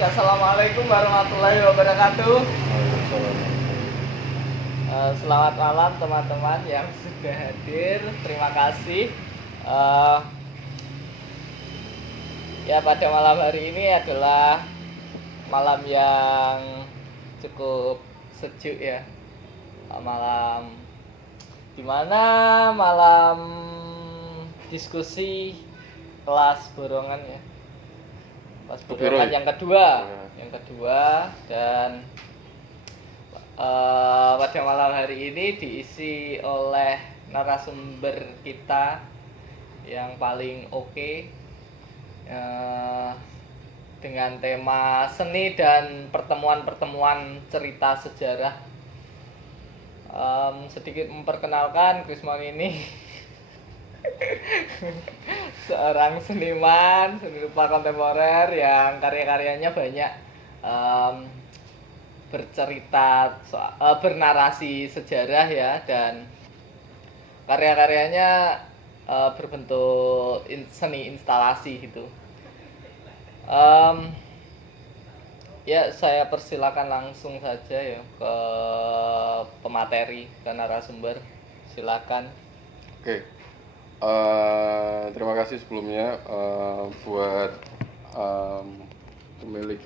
Baik, assalamualaikum warahmatullahi wabarakatuh. Selamat malam teman-teman yang sudah hadir. Terima kasih. Eh, ya pada malam hari ini adalah malam yang cukup sejuk ya. Malam dimana malam diskusi kelas borongan ya. Kelas borongan yang kedua dan pada malam hari ini diisi oleh narasumber kita yang paling oke, dengan tema seni dan pertemuan-pertemuan cerita sejarah. Sedikit memperkenalkan, Krismon ini seorang seniman seni rupa kontemporer yang karya-karyanya banyak bercerita bernarasi sejarah ya, dan karya-karyanya berbentuk seni instalasi gitu. Ya saya persilakan langsung saja ya ke pemateri, ke narasumber. Silakan. Oke, terima kasih sebelumnya buat pemilik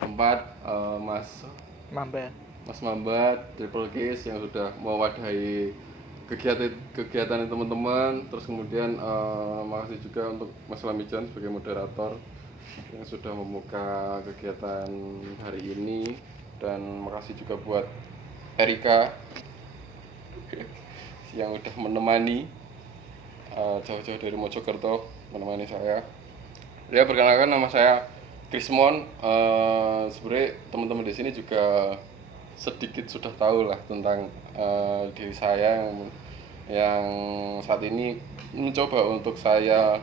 tempat, Mas Mambat Triple Case yang sudah mewadahi kegiatan teman-teman. Terus kemudian makasih juga untuk Mas Lamijan sebagai moderator yang sudah membuka kegiatan hari ini, dan makasih juga buat Erika yang udah menemani jauh-jauh dari Mojokerto menemani saya. Ya, perkenalkan, nama saya Krismon. Sebenarnya teman-teman di sini juga sedikit sudah tahu lah tentang diri saya yang saat ini mencoba untuk saya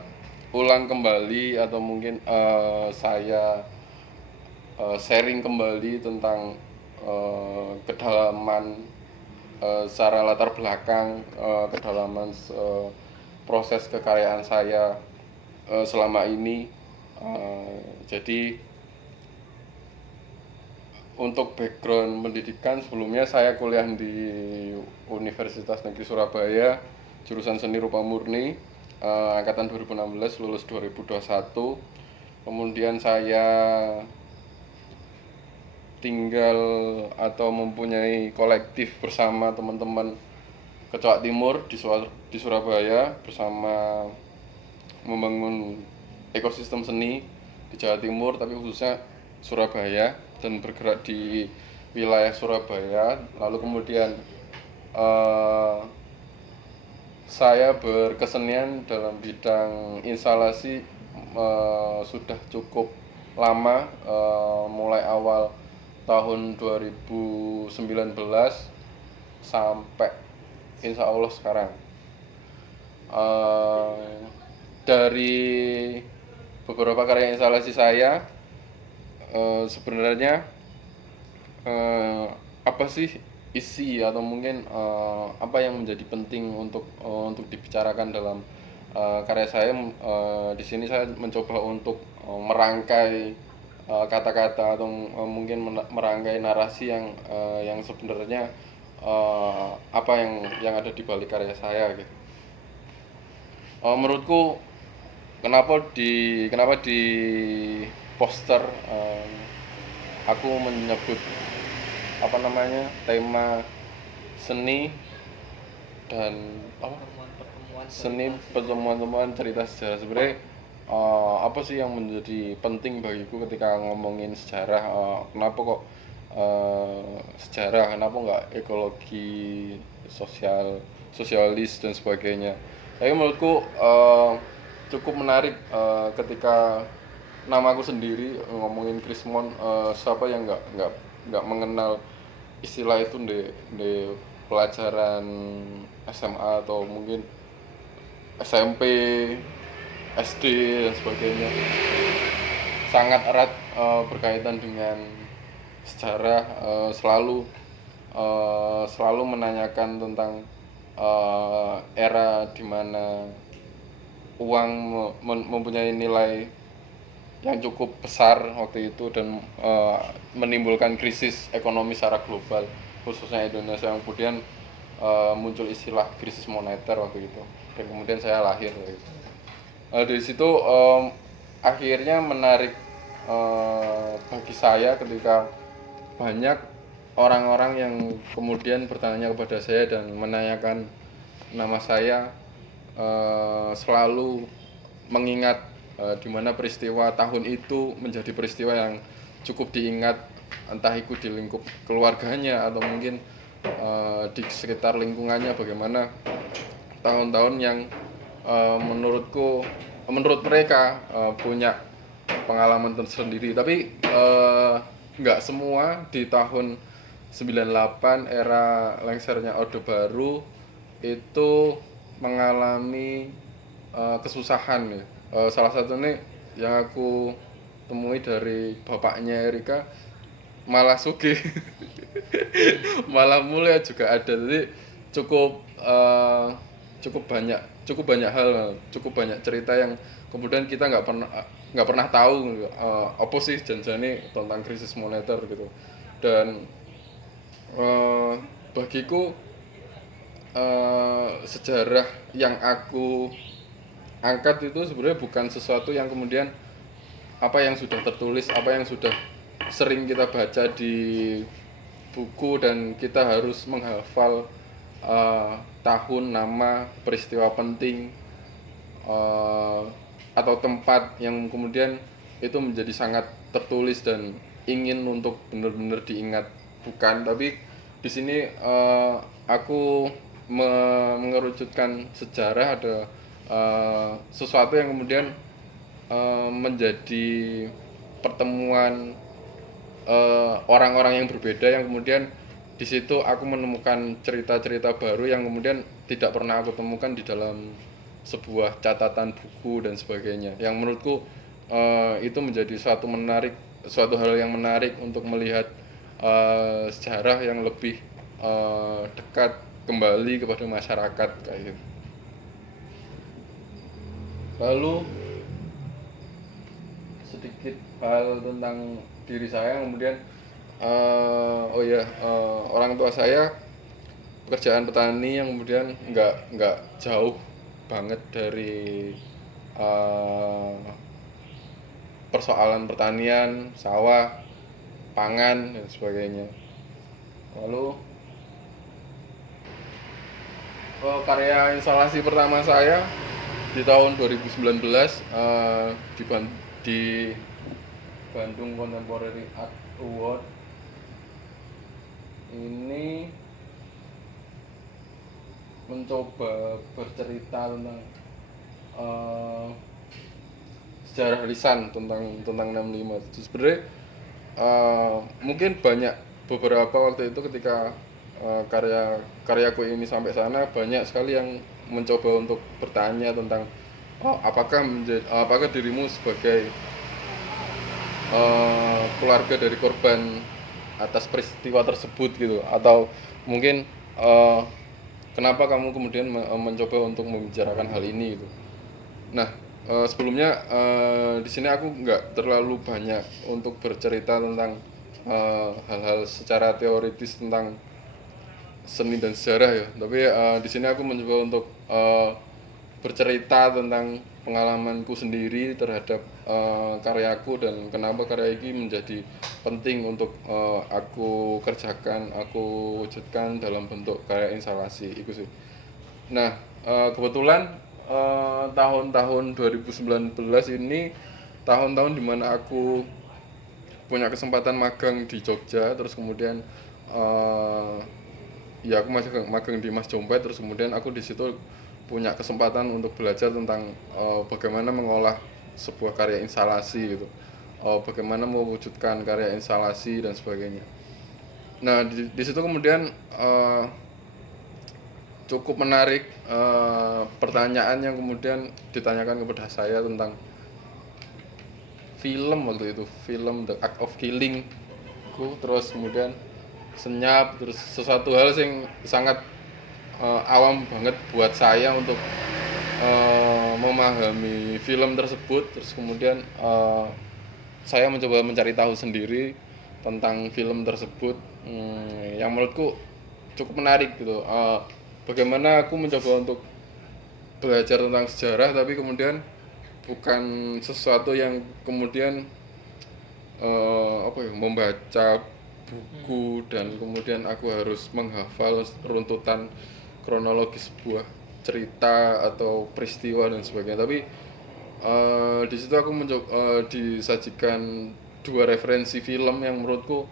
ulang kembali, atau mungkin saya sharing kembali tentang kedalaman secara latar belakang, kedalaman proses kekaryaan saya selama ini. Jadi untuk background pendidikan, sebelumnya saya kuliah di Universitas Negeri Surabaya, jurusan Seni Rupa Murni, angkatan 2016, lulus 2021. Kemudian saya tinggal atau mempunyai kolektif bersama teman-teman Kecoak Timur di Surabaya, bersama membangun ekosistem seni di Jawa Timur, tapi khususnya Surabaya, dan bergerak di wilayah Surabaya. Lalu kemudian saya berkesenian dalam bidang instalasi sudah cukup lama, mulai awal tahun 2019 sampai insya Allah sekarang. Dari beberapa karya instalasi saya, sebenarnya apa sih isi atau mungkin apa yang menjadi penting untuk dibicarakan dalam karya saya. Di sini saya mencoba untuk merangkai kata-kata atau mungkin merangkai narasi yang sebenarnya apa yang ada di balik karya saya gitu. Menurutku kenapa di poster aku menyebut tema seni dan pertemuan cerita sejarah. Sebenarnya apa sih yang menjadi penting bagiku ketika ngomongin sejarah? Kenapa kok sejarah, kenapa nggak ekologi, sosialis dan sebagainya? Tapi menurutku cukup menarik ketika namaku sendiri ngomongin Krismon. Siapa yang nggak mengenal istilah itu di pelajaran SMA atau mungkin SMP, SD dan sebagainya. Sangat erat berkaitan dengan sejarah. Selalu menanyakan tentang era di mana uang mempunyai nilai yang cukup besar waktu itu dan menimbulkan krisis ekonomi secara global, khususnya Indonesia, yang kemudian muncul istilah krisis moneter waktu itu, dan kemudian saya lahir gitu. Dari situ akhirnya menarik bagi saya ketika banyak orang-orang yang kemudian bertanya kepada saya dan menanyakan nama saya, selalu mengingat di mana peristiwa tahun itu menjadi peristiwa yang cukup diingat, entah itu di lingkup keluarganya atau mungkin di sekitar lingkungannya, bagaimana tahun-tahun yang menurut mereka punya pengalaman tersendiri. Tapi nggak semua di tahun 98 era lengsernya Orde Baru itu mengalami kesusahan ya. Salah satunya yang aku temui dari bapaknya Erika, malah sugih. Malah mulia juga ada. Jadi cukup cukup banyak hal, cukup banyak cerita yang kemudian kita nggak pernah tahu apa sih janjane tentang krisis moneter gitu. Dan bagiku sejarah yang aku angkat itu sebenarnya bukan sesuatu yang kemudian apa yang sudah tertulis, apa yang sudah sering kita baca di buku dan kita harus menghafal tahun, nama, peristiwa penting atau tempat yang kemudian itu menjadi sangat tertulis dan ingin untuk benar-benar diingat, bukan. Tapi di sini aku mengerucutkan sejarah, ada sesuatu yang kemudian menjadi pertemuan orang-orang yang berbeda, yang kemudian di situ aku menemukan cerita-cerita baru yang kemudian tidak pernah aku temukan di dalam sebuah catatan buku dan sebagainya, yang menurutku itu menjadi suatu hal yang menarik untuk melihat sejarah yang lebih dekat kembali kepada masyarakat kayak gitu. Lalu sedikit hal tentang diri saya, kemudian orang tua saya pekerjaan petani yang kemudian nggak jauh banget dari persoalan pertanian, sawah, pangan dan sebagainya. Lalu karya instalasi pertama saya di tahun 2019 di Bandung Contemporary Art Award. Ini mencoba bercerita tentang sejarah lisan tentang 65. Sebenarnya mungkin banyak beberapa waktu itu ketika karyaku ini sampai sana, banyak sekali yang mencoba untuk bertanya tentang apakah dirimu sebagai keluarga dari korban atas peristiwa tersebut gitu, atau mungkin kenapa kamu kemudian mencoba untuk membicarakan hal ini gitu. Nah, sebelumnya di sini aku nggak terlalu banyak untuk bercerita tentang hal-hal secara teoritis tentang seni dan sejarah ya, tapi di sini aku mencoba untuk bercerita tentang pengalamanku sendiri terhadap karyaku dan kenapa karya ini menjadi penting untuk aku kerjakan, aku wujudkan dalam bentuk karya instalasi itu sih. Nah, kebetulan tahun-tahun 2019 ini tahun-tahun dimana aku punya kesempatan magang di Jogja, terus kemudian ya aku magang di Mas Jompet, terus kemudian aku di situ punya kesempatan untuk belajar tentang bagaimana mengolah sebuah karya instalasi gitu, bagaimana mewujudkan karya instalasi dan sebagainya. Nah, di situ kemudian cukup menarik pertanyaan yang kemudian ditanyakan kepada saya tentang film waktu itu, film The Act of Killing ku, terus kemudian senyap, terus sesuatu hal yang sangat awam banget buat saya untuk memahami film tersebut. Terus kemudian saya mencoba mencari tahu sendiri tentang film tersebut, yang menurutku cukup menarik gitu. Bagaimana aku mencoba untuk belajar tentang sejarah, tapi kemudian bukan sesuatu yang kemudian membaca buku dan kemudian aku harus menghafal runtutan kronologis sebuah cerita atau peristiwa dan sebagainya. Tapi di situ aku disajikan dua referensi film yang menurutku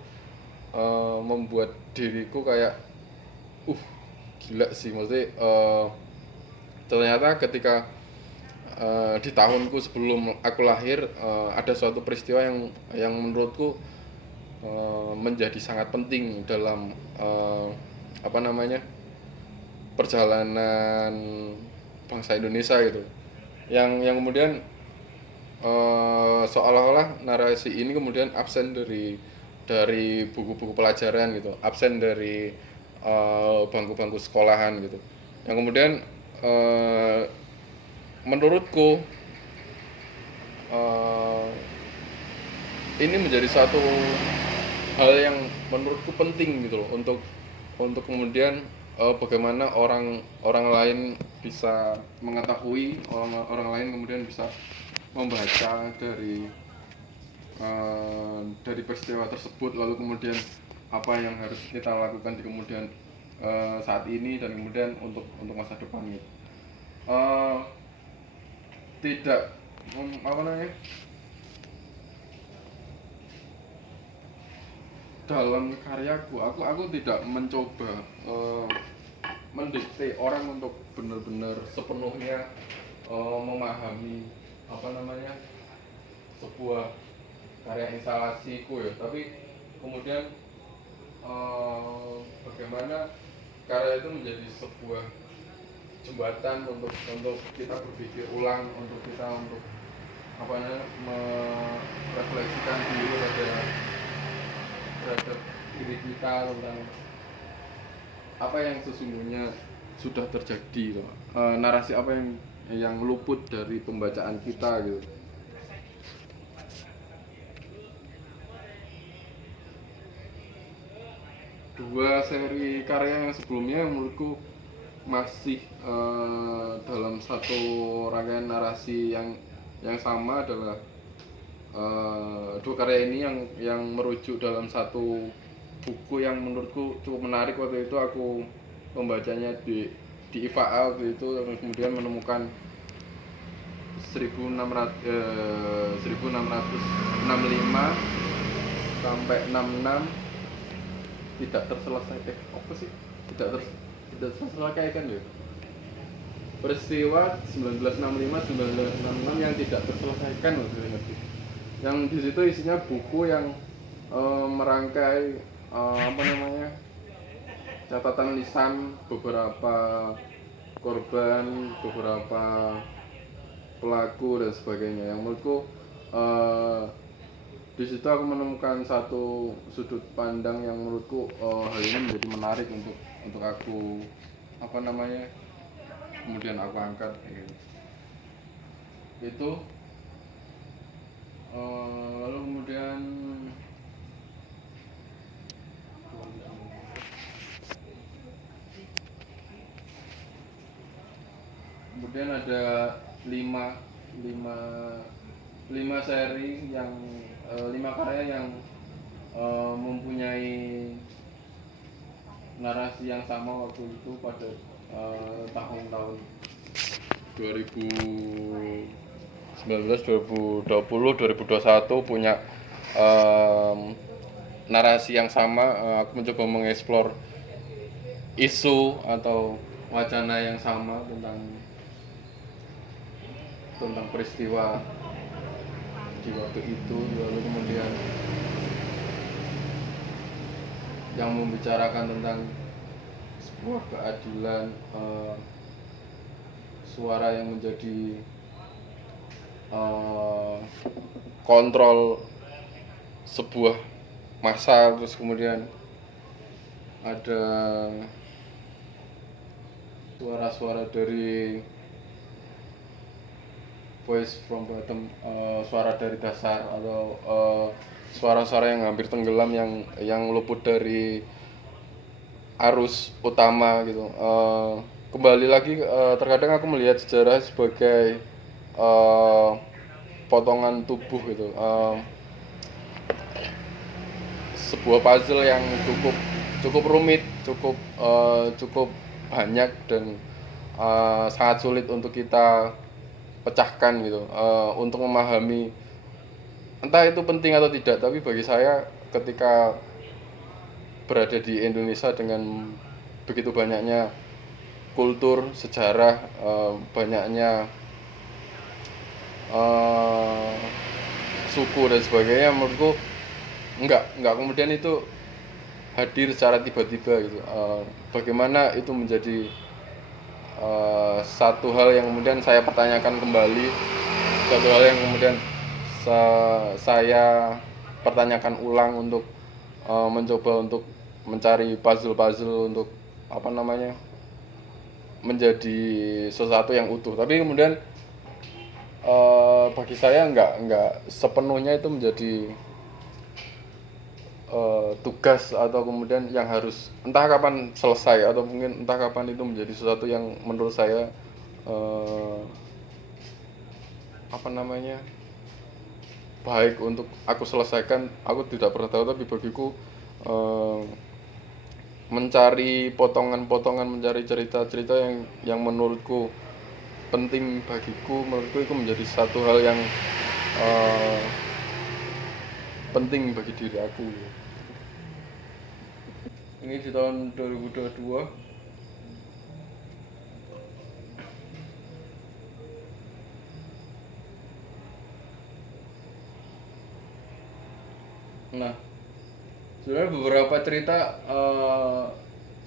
membuat diriku kayak gila sih, maksudnya ternyata ketika di tahunku sebelum aku lahir ada suatu peristiwa yang menurutku menjadi sangat penting dalam perjalanan bangsa Indonesia gitu, yang kemudian seolah-olah narasi ini kemudian absen dari buku-buku pelajaran gitu, absen dari bangku-bangku sekolahan gitu, yang kemudian menurutku uh, ini menjadi satu hal yang menurutku penting gitu loh, untuk kemudian bagaimana orang orang lain bisa mengetahui, orang lain kemudian bisa membaca dari peristiwa tersebut, lalu kemudian apa yang harus kita lakukan di kemudian saat ini dan kemudian untuk masa depan gitu. Uh, tidak apa namanya dalam karyaku, aku tidak mencoba mendikte orang untuk benar-benar sepenuhnya memahami sebuah karya instalasiku ya, tapi kemudian bagaimana karya itu menjadi sebuah jembatan untuk kita berpikir ulang, untuk kita merefleksikan diri terhadap diri kita tentang apa yang sesungguhnya sudah terjadi, narasi apa yang luput dari pembacaan kita gitu. Dua seri karya yang sebelumnya menurutku masih dalam satu rangkaian narasi yang sama adalah dua karya ini yang merujuk dalam satu buku yang menurutku cukup menarik. Waktu itu aku membacanya di IFA waktu itu, kemudian menemukan 1665 sampai 66 tidak terselesaikan, tidak terselesaikan ya, peristiwa 1965 yang tidak terselesaikan yang di situ isinya buku yang merangkai catatan lisan beberapa korban, beberapa pelaku dan sebagainya, yang menurutku di situ aku menemukan satu sudut pandang yang menurutku hal ini menjadi menarik untuk aku kemudian aku angkat gitu. Itu lalu kemudian ada lima seri yang 5 karya yang mempunyai narasi yang sama waktu itu pada tahun-tahun 2019, 2020, 2021 punya narasi yang sama. Aku mencoba mengeksplor isu atau wacana yang sama tentang peristiwa di waktu itu, lalu kemudian yang membicarakan tentang sebuah keadilan, suara yang menjadi kontrol sebuah massa, terus kemudian ada suara-suara dari voice from bottom, suara dari dasar, atau suara-suara yang hampir tenggelam, yang luput dari arus utama gitu. Kembali lagi, terkadang aku melihat sejarah sebagai potongan tubuh gitu, sebuah puzzle yang cukup cukup rumit, cukup banyak, dan sangat sulit untuk kita pecahkan gitu, untuk memahami entah itu penting atau tidak. Tapi bagi saya, ketika berada di Indonesia dengan begitu banyaknya kultur, sejarah, banyaknya eh, suku dan sebagainya, menurutku nggak kemudian itu hadir secara tiba-tiba gitu. Bagaimana itu menjadi satu hal yang kemudian saya pertanyakan kembali, satu hal yang kemudian saya pertanyakan ulang untuk mencoba untuk mencari puzzle-puzzle untuk apa namanya, menjadi sesuatu yang utuh. Tapi kemudian bagi saya nggak sepenuhnya itu menjadi tugas, atau kemudian yang harus entah kapan selesai, atau mungkin entah kapan itu menjadi sesuatu yang menurut saya apa namanya, baik untuk aku selesaikan. Aku tidak pernah tahu, tapi bagiku mencari potongan-potongan, mencari cerita-cerita yang menurutku penting bagiku, menurutku itu menjadi satu hal yang eh, penting bagi diri aku. Ini di tahun 2022. Nah, sebenarnya beberapa cerita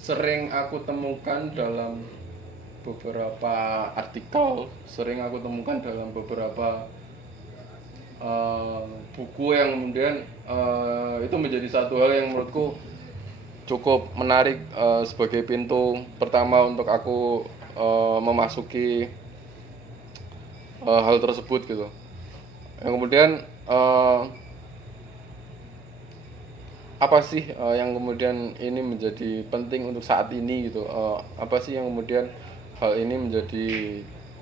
sering aku temukan dalam beberapa artikel, sering aku temukan dalam beberapa buku, yang kemudian itu menjadi satu hal yang menurutku cukup menarik, sebagai pintu pertama untuk aku memasuki hal tersebut gitu. Yang kemudian apa sih yang kemudian ini menjadi penting untuk saat ini gitu, apa sih yang kemudian hal ini menjadi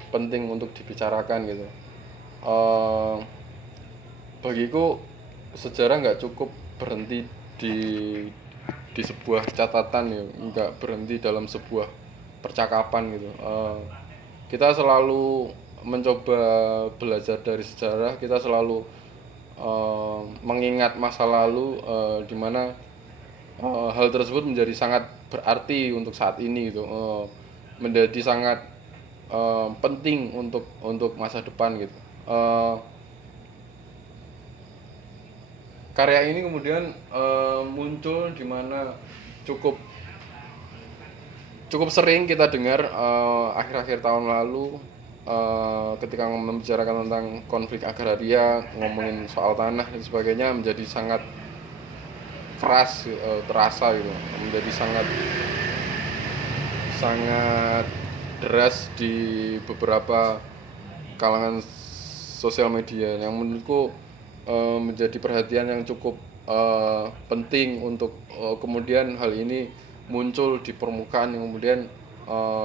penting untuk dibicarakan gitu. uh, Bagiku, sejarah nggak cukup berhenti di sebuah catatan ya, nggak berhenti dalam sebuah percakapan gitu. Kita selalu mencoba belajar dari sejarah, kita selalu mengingat masa lalu, di mana hal tersebut menjadi sangat berarti untuk saat ini gitu, menjadi sangat penting untuk masa depan gitu. Karya ini kemudian muncul di mana cukup cukup sering kita dengar akhir-akhir tahun lalu, ketika membicarakan tentang konflik agraria, ngomongin soal tanah dan sebagainya, menjadi sangat keras, terasa gitu, menjadi sangat sangat deras di beberapa kalangan sosial media, yang menurutku menjadi perhatian yang cukup penting untuk kemudian hal ini muncul di permukaan, yang kemudian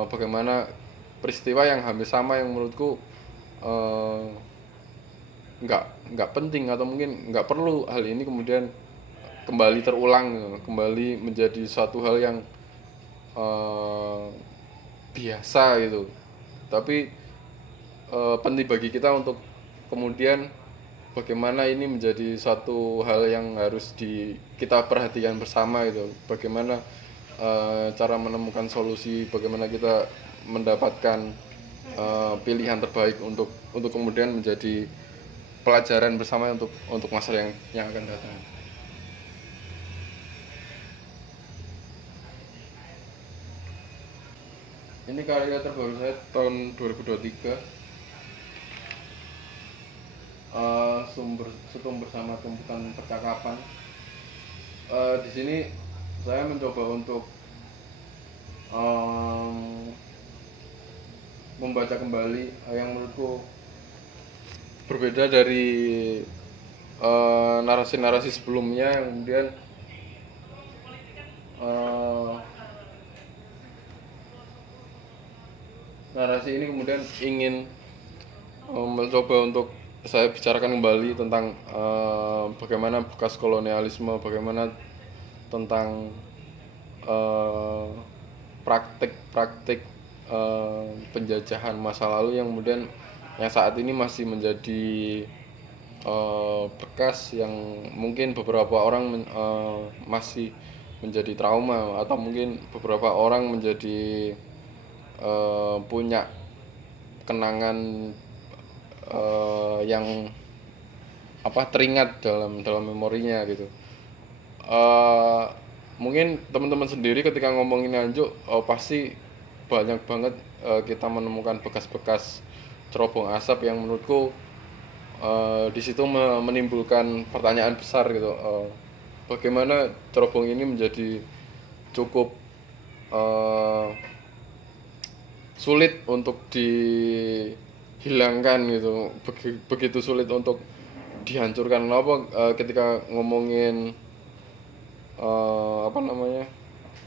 bagaimana peristiwa yang hampir sama, yang menurutku eh, nggak penting, atau mungkin nggak perlu hal ini kemudian kembali terulang gitu, kembali menjadi suatu hal yang eh, biasa gitu. Tapi penting bagi kita untuk kemudian bagaimana ini menjadi satu hal yang harus kita perhatikan bersama gitu. Bagaimana cara menemukan solusi, bagaimana kita mendapatkan pilihan terbaik untuk kemudian menjadi pelajaran bersama untuk masa yang akan datang. Ini karya terbaru saya tahun 2023, Setum Bersama Tumpukan Percakapan. Di sini saya mencoba untuk membaca kembali yang menurutku berbeda dari narasi-narasi sebelumnya yang kemudian eh, narasi ini kemudian ingin mencoba untuk saya bicarakan kembali tentang bagaimana bekas kolonialisme, bagaimana tentang eh, praktik-praktik penjajahan masa lalu yang kemudian yang saat ini masih menjadi bekas yang mungkin beberapa orang masih menjadi trauma, atau mungkin beberapa orang menjadi punya kenangan yang teringat dalam memorinya gitu. Eh, Mungkin teman-teman sendiri ketika ngomongin Nganjuk pasti banyak banget kita menemukan bekas-bekas cerobong asap yang menurutku di situ menimbulkan pertanyaan besar gitu. Bagaimana cerobong ini menjadi cukup eh, sulit untuk dihilangkan gitu, begitu sulit untuk dihancurkan. Kenapa ketika ngomongin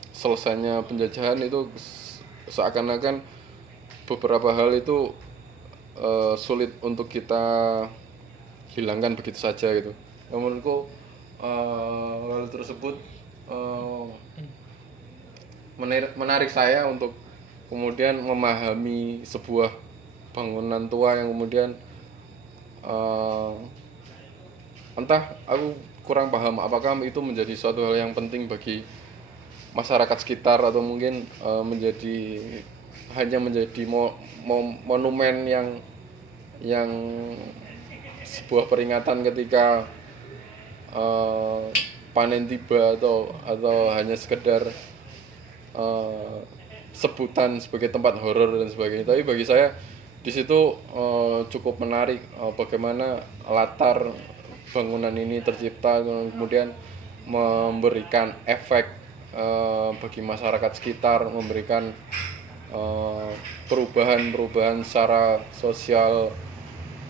selesainya penjajahan itu seakan-akan beberapa hal itu sulit untuk kita hilangkan begitu saja gitu. Menurutku hal tersebut eh, menarik saya untuk kemudian memahami sebuah bangunan tua yang kemudian eh, entah aku kurang paham apakah itu menjadi suatu hal yang penting bagi masyarakat sekitar, atau mungkin hanya menjadi monumen yang sebuah peringatan ketika panen tiba, atau hanya sekedar sebutan sebagai tempat horor dan sebagainya. Tapi bagi saya di situ cukup menarik bagaimana latar bangunan ini tercipta, kemudian memberikan efek bagi masyarakat sekitar, memberikan perubahan-perubahan secara sosial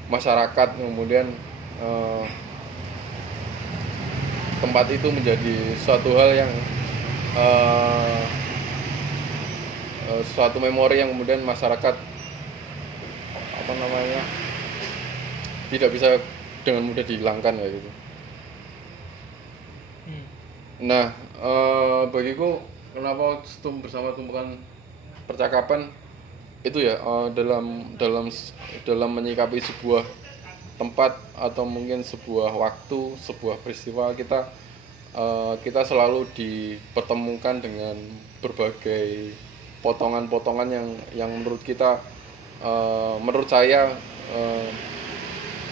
masyarakat, kemudian tempat itu menjadi suatu hal yang uh, suatu memori yang kemudian masyarakat tidak bisa dengan mudah dihilangkan kayak gitu. Nah, bagiku kenapa bersama tumpukan percakapan itu ya, dalam menyikapi sebuah tempat atau mungkin sebuah waktu, sebuah peristiwa, kita selalu dipertemukan dengan berbagai potongan-potongan yang menurut saya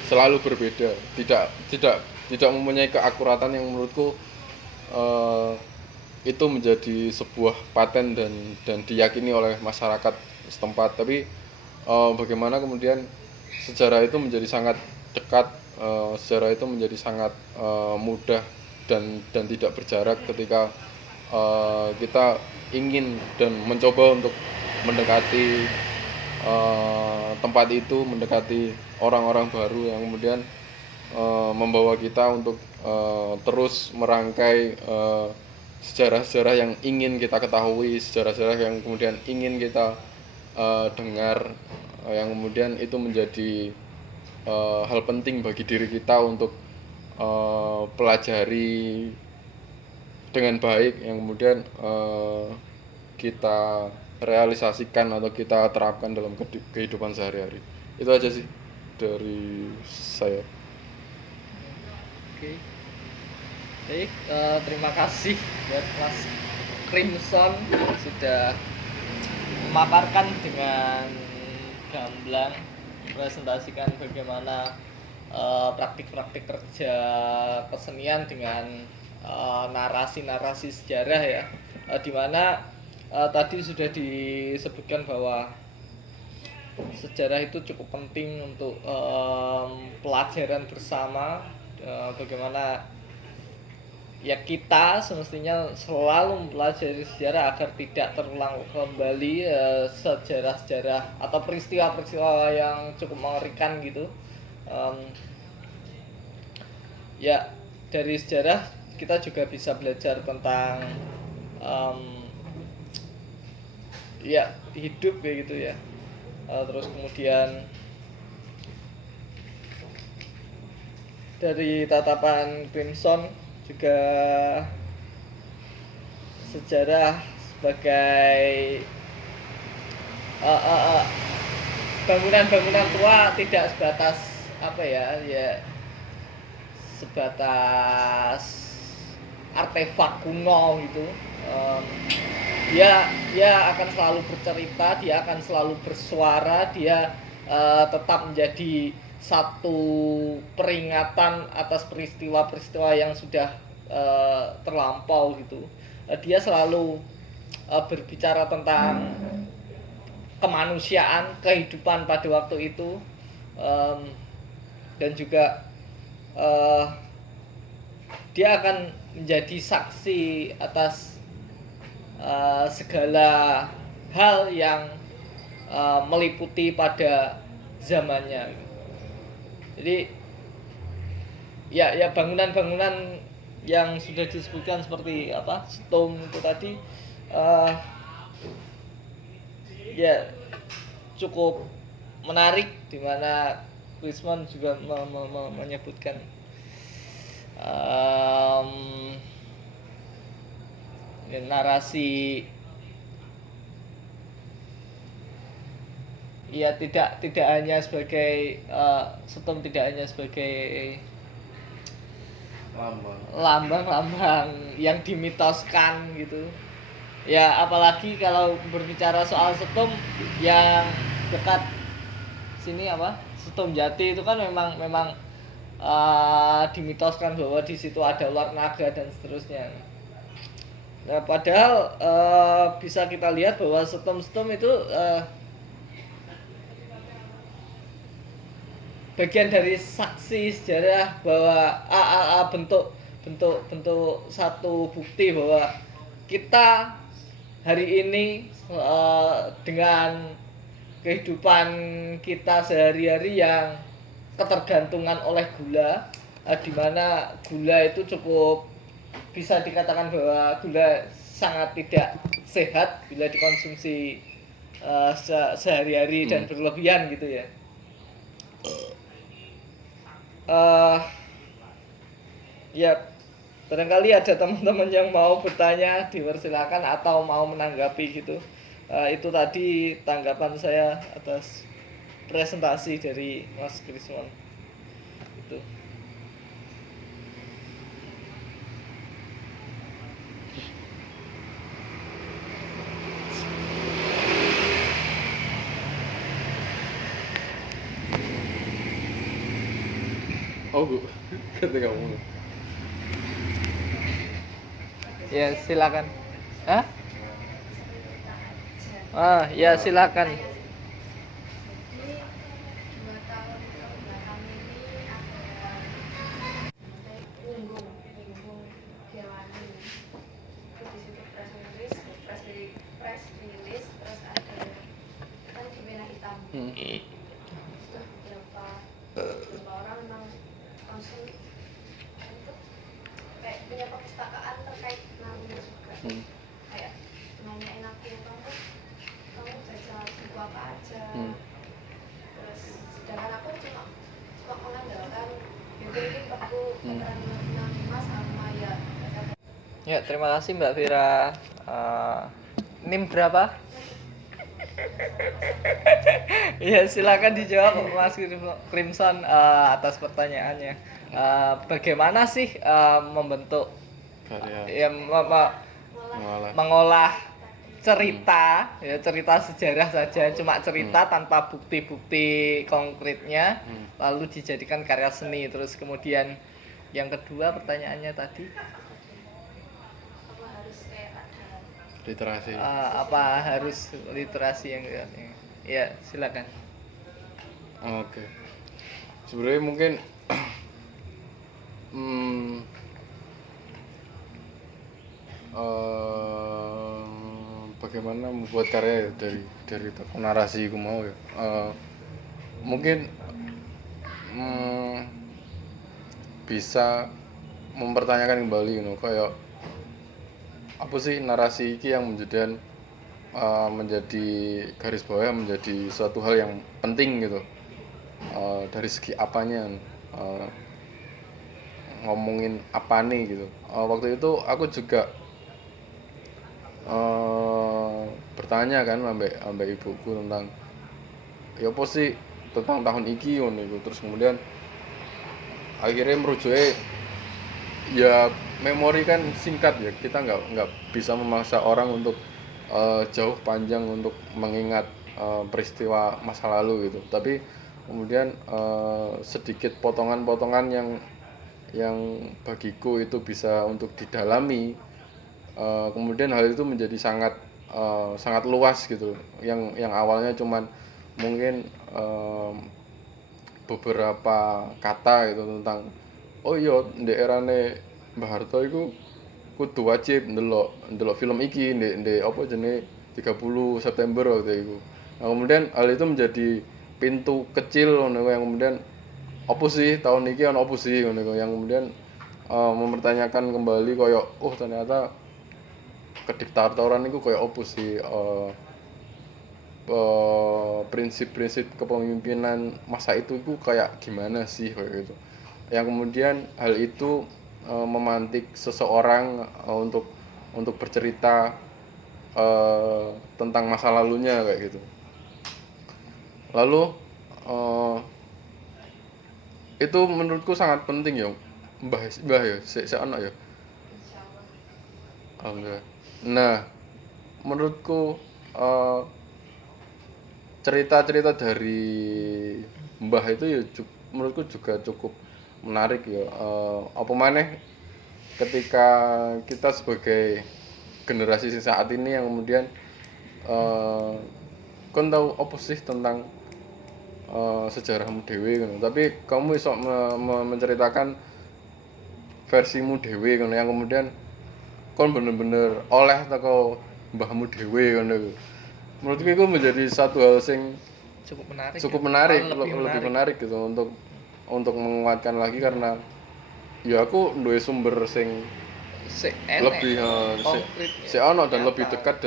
selalu berbeda, tidak mempunyai keakuratan yang menurutku itu menjadi sebuah paten dan diyakini oleh masyarakat setempat. Tapi bagaimana kemudian sejarah itu menjadi sangat dekat, sejarah itu menjadi sangat mudah dan tidak berjarak ketika kita ingin dan mencoba untuk mendekati tempat itu, mendekati orang-orang baru yang kemudian membawa kita untuk terus merangkai sejarah-sejarah yang ingin kita ketahui, sejarah-sejarah yang kemudian ingin kita dengar, yang kemudian itu menjadi hal penting bagi diri kita untuk pelajari dengan baik, yang kemudian kita realisasikan atau kita terapkan dalam kehidupan sehari-hari. Itu aja sih dari saya. Oke. Baik, terima kasih buat Mas Crimson sudah memaparkan dengan gamblang, presentasikan bagaimana praktik-praktik kerja kesenian dengan narasi-narasi sejarah ya, dimana tadi sudah disebutkan bahwa sejarah itu cukup penting untuk pelajaran bersama, bagaimana ya kita semestinya selalu mempelajari sejarah agar tidak terulang kembali sejarah-sejarah atau peristiwa-peristiwa yang cukup mengerikan gitu Em, ya dari sejarah kita juga bisa belajar tentang em, ya hidup ya gitu ya. Terus kemudian dari tatapan Crimson juga sejarah sebagai eh, eh, eh, bangunan-bangunan tua tidak sebatas apa ya, ya sebatas artefak kuno gitu. Em, dia akan selalu bercerita, dia akan selalu bersuara, dia tetap menjadi satu peringatan atas peristiwa-peristiwa yang sudah terlampau gitu. Dia selalu berbicara tentang kemanusiaan, kehidupan pada waktu itu, um, dan juga uh, dia akan menjadi saksi atas segala hal yang meliputi pada zamannya. Jadi ya bangunan-bangunan yang sudah disebutkan seperti apa Stone itu tadi, uh, ya cukup menarik, di mana Krisman juga menyebutkan narasi, ya tidak hanya sebagai Setom tidak hanya sebagai lambang-lambang yang dimitoskan gitu ya, apalagi kalau berbicara soal Setom yang dekat sini apa Setom Jati itu kan memang dimitoskan bahwa di situ ada ular naga dan seterusnya. Nah, padahal bisa kita lihat bahwa Setom itu bagian dari saksi sejarah bahwa bentuk satu bukti bahwa kita hari ini dengan kehidupan kita sehari-hari yang ketergantungan oleh gula, di mana gula itu cukup bisa dikatakan bahwa gula sangat tidak sehat bila dikonsumsi sehari-hari dan berlebihan gitu ya. Ya barangkali ada teman-teman yang mau bertanya, dipersilakan, atau mau menanggapi gitu. Itu tadi tanggapan saya atas presentasi dari Mas Krismon itu. Oh, ketika kamu. Ya silakan. Hah? Ya silakan. Beberapa orang memang langsung kayak punya perpustakaan terkait namanya juga, kayak nanyain aku, kamu baca buku apa aja, terus sedangkan aku cuma mengandalkan bibliotek buku keterangan Mas sama ya. Ya terima kasih Mbak Vira. NIM berapa? Ya silakan dijawab Mas Crimson atas pertanyaannya. Bagaimana sih membentuk karya mengolah cerita, ya cerita sejarah saja, cuma cerita tanpa bukti-bukti konkretnya, lalu dijadikan karya seni. Terus kemudian yang kedua pertanyaannya tadi, literasi. apa harus literasi yang ya silakan. Oke. Sebenarnya mungkin bagaimana membuat karya dari tokoh narasi aku mau ya. Mungkin bisa mempertanyakan kembali kayak apa sih narasi iki yang menjadi garis bawah, menjadi suatu hal yang penting gitu, dari segi apanya, ngomongin apa nih gitu. Waktu itu aku juga bertanya kan ambek ibuku tentang ya apa sih tentang tahun iki ngono iku. Terus kemudian akhirnya merujuknya ya memori kan singkat ya, kita nggak bisa memaksa orang untuk jauh panjang untuk mengingat peristiwa masa lalu gitu. Tapi kemudian sedikit potongan-potongan yang bagiku itu bisa untuk didalami. Kemudian hal itu menjadi sangat luas gitu. Yang awalnya cuman mungkin beberapa kata gitu tentang oh iya ndek erane Mbah Harto iku kudu wajib ndelok film iki ndek apa jenenge 30 September waktu itu. Nah, kemudian hal itu menjadi pintu kecil ngono yang kemudian apa sih tahun iki ono apa sih ngono yang kemudian mempertanyakan kembali koyo oh ternyata kediktatoran itu koyo apa sih, prinsip-prinsip kepemimpinan masa itu kayak gimana sih kayak gitu. Yang kemudian hal itu memantik seseorang untuk bercerita tentang masa lalunya kayak gitu. Lalu itu menurutku sangat penting ya, Mbah ya, sik anak ya. Insyaallah. Alhamdulillah. Nah, menurutku cerita-cerita dari Mbah itu ya menurutku juga cukup menarik ya. Apa maneh ketika kita sebagai generasi saat ini yang kemudian kon tahu apa sih tentang sejarahmu dewe gitu. Tapi kamu bisa menceritakan versimu dewe gitu yang kemudian kon bener-bener oleh teko mbahmu dewe ngono. Menurutku itu menjadi satu hal sing cukup menarik ya. lebih menarik gitu untuk menguatkan lagi karena ya aku duwe sumber sing lebih ono dan lebih dekat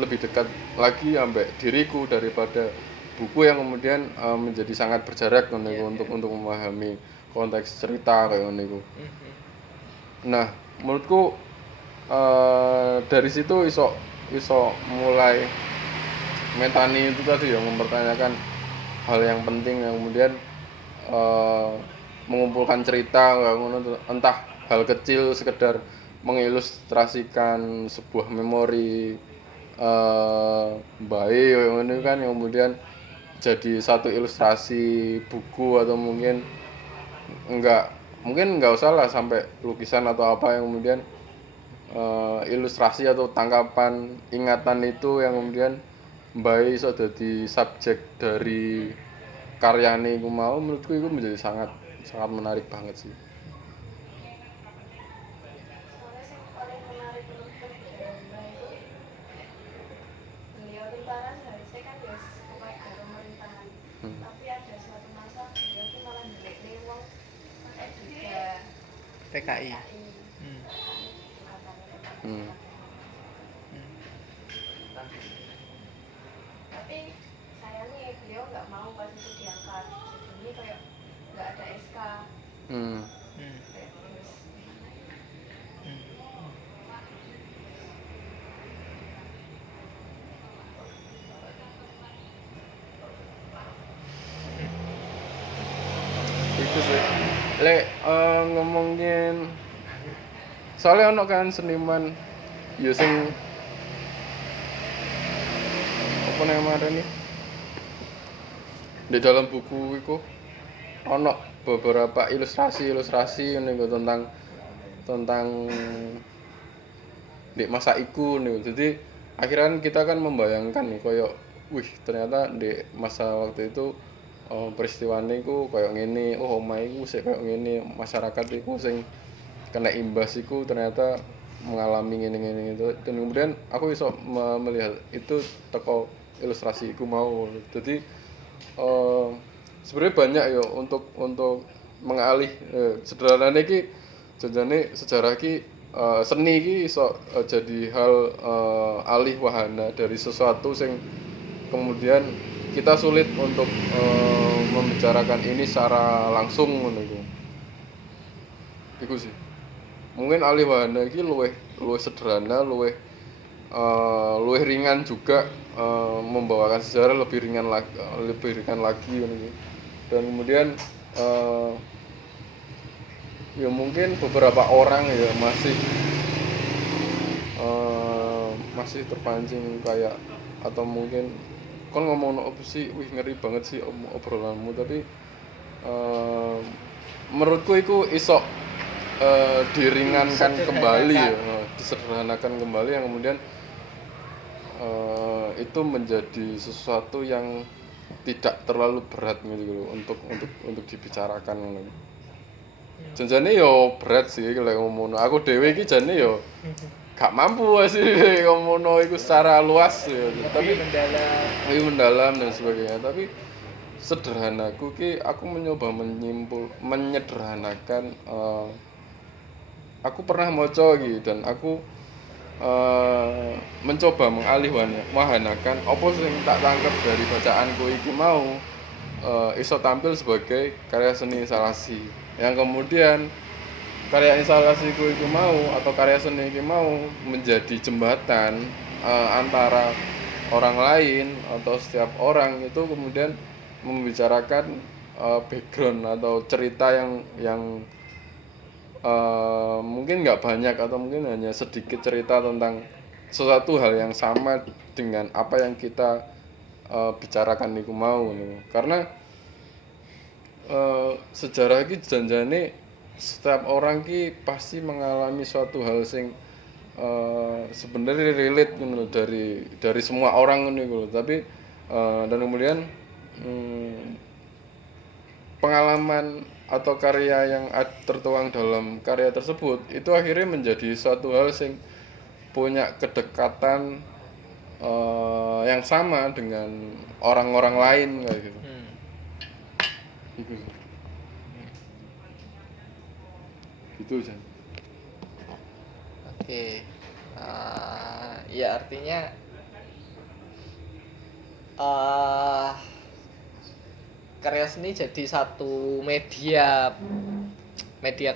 lebih dekat lagi ambek diriku daripada buku yang kemudian menjadi sangat berjarak untuk memahami konteks cerita kayak ngono. Nah, menurutku dari situ iso mulai metani itu tadi ya, mempertanyakan hal yang penting yang kemudian mengumpulkan cerita entah hal kecil sekedar mengilustrasikan sebuah memori baik ini kan yang kemudian jadi satu ilustrasi buku atau mungkin nggak usah lah sampai lukisan atau apa yang kemudian ilustrasi atau tangkapan ingatan itu yang kemudian baik iso dadi subjek dari karyane iku mau, menurutku itu menjadi sangat menarik banget sih. Soalnya yang paling menarik menurutku dari Mbak itu beliau tentara seharusnya kan ya pokoknya ada pemerintahan, tapi ada suatu masa beliau tuh malah ndelekne wong juga TKI. Tapi sayangnya beliau nggak mau pas itu diangkat, jadi kayak nggak ada SK. Kayak terus gimana ya? Itu sih ngomongin soalnya ono kan seniman ya sing apa namanya nih di dalam buku itu ono beberapa ilustrasi nih tentang di masa iku nih. Jadi akhirnya kita kan membayangkan nih koyo wih ternyata di masa waktu itu peristiwane iku koyo ngene, oh omahe iku sik koyo ngene, masyarakat iku sing kena imbas iku ternyata mengalami ngene itu. Dan kemudian aku bisa melihat itu teko ilustrasi iku mau. Jadi sebenarnya banyak ya untuk mengalih sederhananya iki janjane sejarah iki seni iki iso jadi hal alih wahana dari sesuatu sing kemudian kita sulit untuk membicarakan ini secara langsung ngono iku. Iku sih. Mungkin alih wahana iki luwih sederhana, luwih ringan juga, membawakan sejarah lebih ringan lagi ngono iki. Dan kemudian ya mungkin beberapa orang ya masih terpancing kayak, atau mungkin kon ngomong apa sih, wih ngeri banget sih obrolanmu, tapi menurutku itu iso diringankan kembali ya, disederhanakan kembali yang kemudian itu menjadi sesuatu yang tidak terlalu berat gitu untuk dibicarakan gitu. Janjane yo berat sih lek ngomono. Aku dhewe iki jane yo gak mampu sih ngomono iku secara luas ya. Tapi mendalam dan sebagainya. Tapi sederhanaku ki aku mencoba menyederhanakan. Aku pernah maca gitu dan aku mencoba mengalih wahanakan apa sing tak tangkep dari bacaanku iki mau iso tampil sebagai karya seni instalasi yang kemudian karya instalasiku itu mau atau karya seni itu mau menjadi jembatan antara orang lain atau setiap orang itu kemudian membicarakan background atau cerita yang mungkin nggak banyak atau mungkin hanya sedikit cerita tentang sesuatu hal yang sama dengan apa yang kita bicarakan niku mau nih. Karena sejarah iki janjane setiap orang ki pasti mengalami suatu hal sing sebenarnya relate gitu dari semua orang gitu. Tapi dan kemudian pengalaman atau karya yang tertuang dalam karya tersebut itu akhirnya menjadi suatu hal sing punya kedekatan yang sama dengan orang-orang lain kayak gitu. Gitu Jan. Oke. Ya artinya karya seni jadi satu media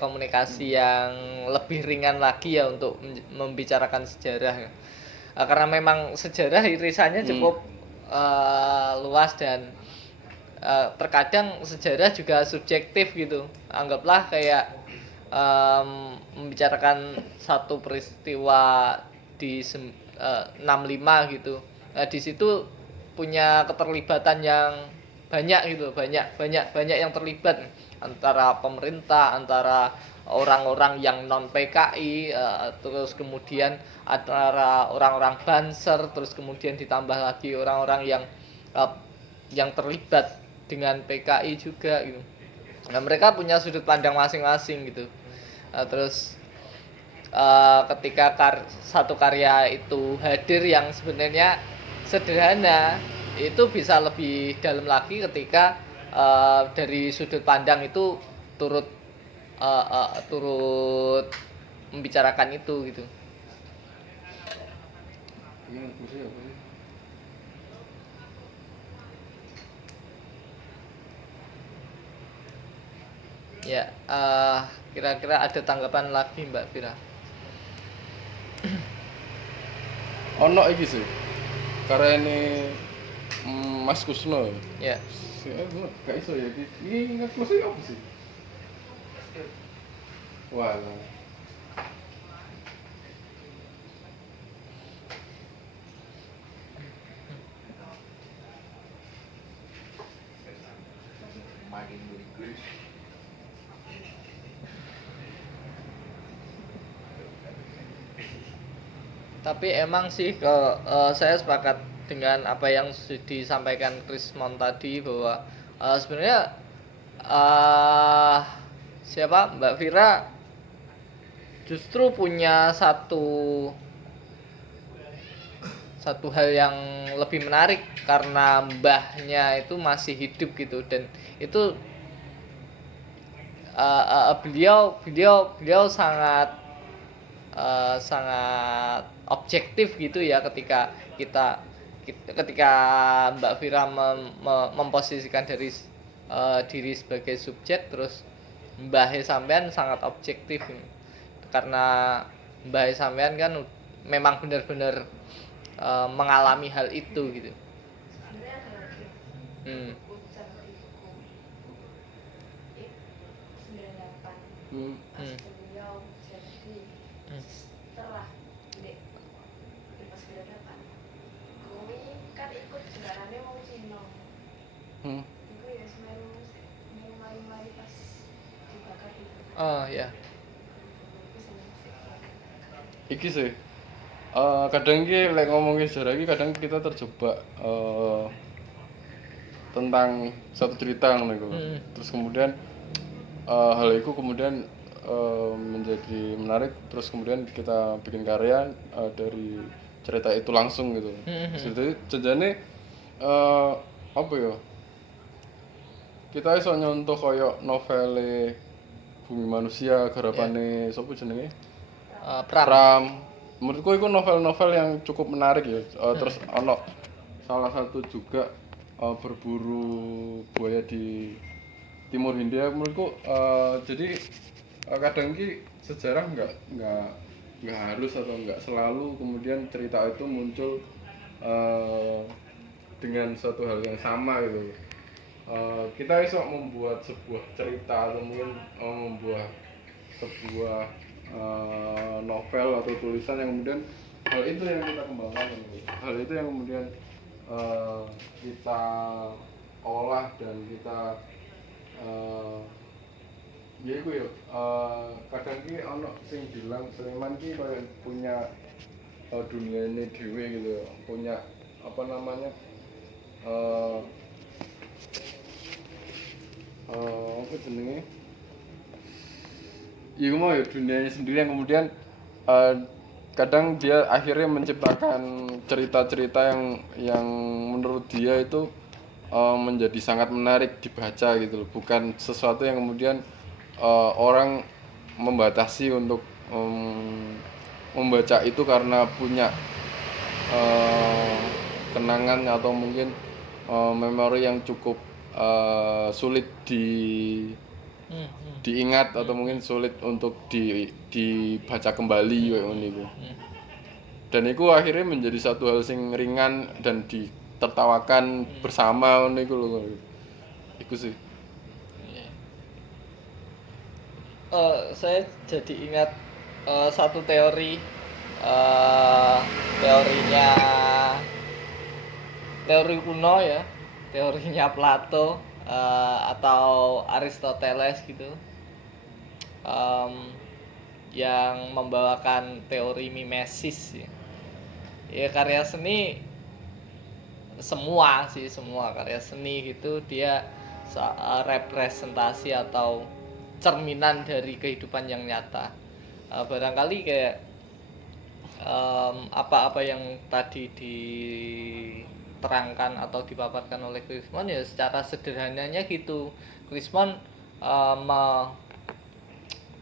komunikasi yang lebih ringan lagi ya untuk membicarakan sejarah. Karena memang sejarah irisannya cukup luas dan terkadang sejarah juga subjektif gitu. Anggaplah kayak membicarakan satu peristiwa di 65 gitu. Di situ punya keterlibatan yang banyak gitu, banyak yang terlibat antara pemerintah, antara orang-orang yang non PKI, terus kemudian antara orang-orang Banser, terus kemudian ditambah lagi orang-orang yang terlibat dengan PKI juga gitu. Nah, mereka punya sudut pandang masing-masing gitu. Terus ketika satu karya itu hadir yang sebenarnya sederhana, itu bisa lebih dalam lagi ketika dari sudut pandang itu turut membicarakan itu gitu. Ya, kira-kira ada tanggapan lagi Mbak Vira? Ono iki sih karyane Mas Kusno Ya. Gak iso ya ini ngaku sih apa sih? Walah. Tapi emang sih saya sepakat dengan apa yang disampaikan Krismon tadi bahwa sebenarnya siapa Mbak Vira justru punya satu hal yang lebih menarik karena mbahnya itu masih hidup gitu, dan itu beliau sangat sangat objektif gitu ya, ketika ketika Mbak Vira memposisikan diri sebagai subjek, terus Mbah sampean sangat objektif, karena Mbah sampean kan memang benar-benar mengalami hal itu gitu. Sebenarnya ada lagi ucap di buku 98 pas beliau jadi setelah di pas 98 kui kan ikut jualannya mau Cino itu ya semelu mari pas dibakar itu Oh ya. itu seneng sih. Iki sih kadang iki lek ngomongin sejarah iki kadang kita terjebak tentang satu cerita ngono iku. Terus kemudian hal itu kemudian menjadi menarik, terus kemudian kita bikin karya dari cerita itu langsung gitu. Jadi jadinya apa ya? Kita iso nyontoh koyo novele Bumi Manusia garapane sapa jenenge? Pram. Menurutku itu novel-novel yang cukup menarik ya. Terus ono salah satu juga berburu buaya di Timur Hindia. Menurutku jadi kadang ini sejarah nggak harus atau nggak selalu kemudian cerita itu muncul dengan suatu hal yang sama gitu. Kita bisa membuat sebuah cerita atau mungkin membuat sebuah novel atau tulisan yang kemudian hal itu yang kita kembangkan, hal itu yang kemudian kita olah dan kita ya itu ya kadang ki ono sing bilang seniman ki kayak punya dunia ini dewe gitu, punya apa namanya apa jenenge ya mau ya dunianya sendiri yang kemudian kadang dia akhirnya menciptakan cerita-cerita yang menurut dia itu menjadi sangat menarik dibaca gitu loh, bukan sesuatu yang kemudian orang membatasi untuk membaca itu karena punya kenangan atau mungkin memori yang cukup sulit diingat atau mungkin sulit untuk dibaca kembali kayak ngono. Dan itu akhirnya menjadi satu hal sing ringan dan ditertawakan bersama ngono iku lho. Iku sih. Saya jadi ingat satu teori, teori kuno ya, teorinya Plato atau Aristoteles gitu, yang membawakan teori mimesis ya. Ya karya seni semua karya seni gitu dia representasi atau cerminan dari kehidupan yang nyata. Barangkali kayak apa-apa yang tadi diterangkan atau dipaparkan oleh Krismon ya secara sederhananya gitu. Krismon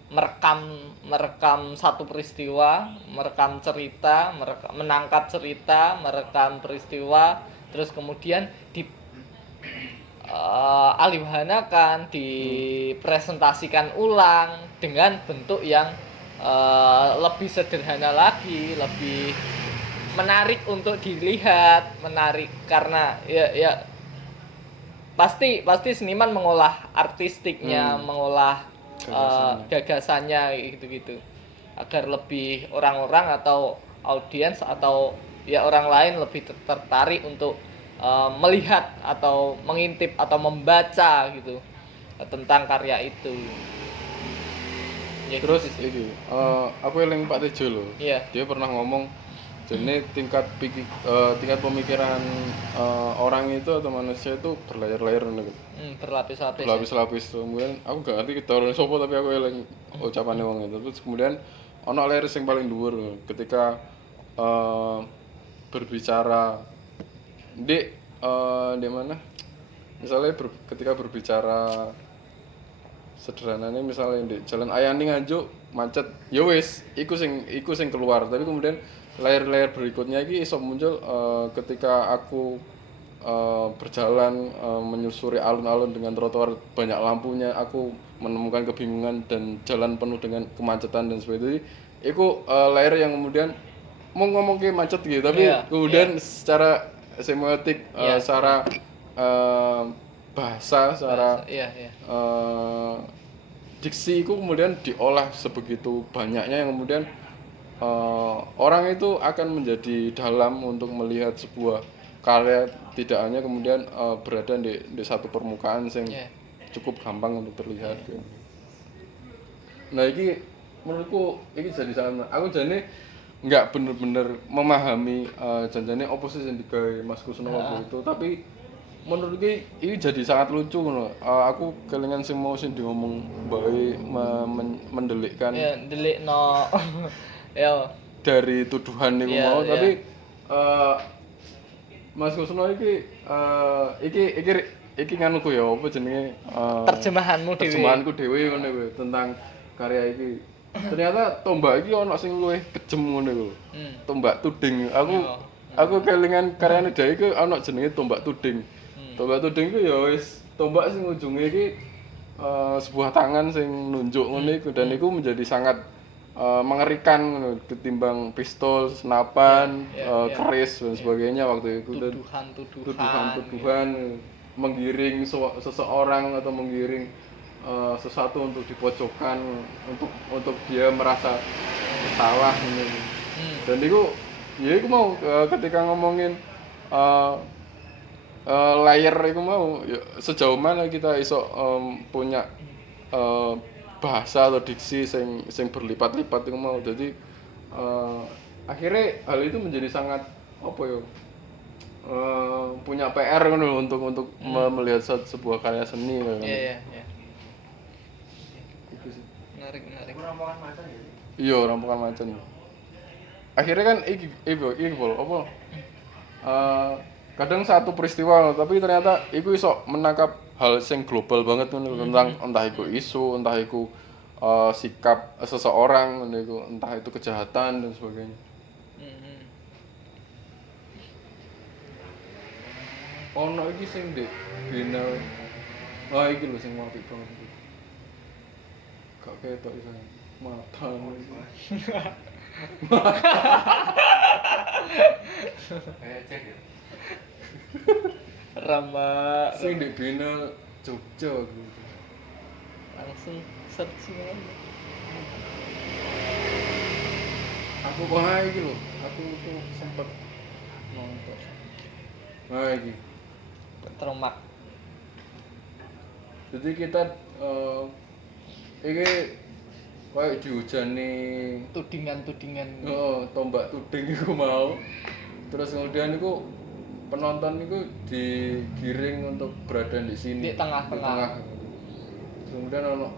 merekam satu peristiwa, merekam cerita, menangkap cerita, merekam peristiwa, terus kemudian alihwahanakan, dipresentasikan ulang dengan bentuk yang lebih sederhana lagi, lebih menarik untuk dilihat, menarik karena ya pasti seniman mengolah artistiknya, mengolah gagasannya gitu-gitu agar lebih orang-orang atau audiens atau ya orang lain lebih tertarik untuk melihat atau mengintip atau membaca gitu tentang karya itu. Ya, terus gitu ini aku eling Pak Tejo loh. Iya. Dia pernah ngomong jadi tingkat pemikiran orang itu atau manusia itu berlayar-layar gitu. Berlapis-lapis. Kemudian aku gak ngerti kita sopo tapi aku eling ucapannya wong itu. Terus kemudian ono layer yang paling dhuwur ketika berbicara di mana misalnya ketika berbicara sederhananya misalnya di Jalan Ayani Nganjuk macet ya wis iku sing keluar, tapi kemudian layer-layer berikutnya iki iso muncul ketika aku berjalan menyusuri alun-alun dengan trotoar banyak lampunya, aku menemukan kebingungan dan jalan penuh dengan kemacetan dan sebagainya. Iku layer yang kemudian mau ngomong ke macet gitu, tapi kemudian secara semiotik, secara bahasa, secara diksi itu kemudian diolah sebegitu banyaknya yang kemudian orang itu akan menjadi dalam untuk melihat sebuah karya, tidak hanya kemudian berada di satu permukaan yang cukup gampang untuk terlihat. Nah ini menurutku ini jadi sama. Aku jadi nggak bener-bener memahami janjane oposisi yang digawe Mas Kusno waktu itu, tapi menurutku ini jadi sangat lucu loh. Aku kelingan sing mau sing diomong bae mendelikkan. Ya, delikno. Ya. Dari tuduhan niku mau, tapi Mas Kusno iki nganuku ya apa jenenge terjemahanku dhewe ngono kuwi tentang karya iki. Ternyata tombak iki ana sing luwih kejem ngono lho. Tombak tuding. Aku kelingan karyane dhewe iku ana jenenge tombak tuding. Tombak tuding iku ya wis tombak sing ujunge iki sebuah tangan sing nunjuk ngono iku dan iku menjadi sangat mengerikan ngono ketimbang pistol, senapan, keris dan sebagainya waktu itu. Tuduhan menggiring seseorang atau menggiring sesuatu untuk dipojokkan untuk dia merasa salah ini. Dan itu ya itu mau ketika ngomongin layer itu mau ya, sejauh mana kita iso punya bahasa atau diksi sing berlipat-lipat itu mau. Jadi akhirnya hal itu menjadi sangat apa ya punya PR kan untuk melihat sebuah karya seni kan. Iya. Menarik. Rampungan macan ya? Iya, rampungan macan. Akhirnya kan iki apa? Kadang satu peristiwa tapi ternyata iku iso menangkap hal yang global banget tentang entah itu isu, entah itu sikap seseorang, entah itu kejahatan dan sebagainya. Ono iki sing ndek Biennale. Wah iki lho sing apik banget. Gak ketok iso. Mata. Cek ya. Ramba Sing ndek Biennale Jogja gitu. langsung searching aja. Aku wah iki lho, aku tuh sempet nonton. Nah iki Termak. jadi kita ini kayak dihujani Tudingan. tombak tuding itu mau, terus kemudian itu penonton itu digiring untuk berada di sini Di tengah. Kemudian ono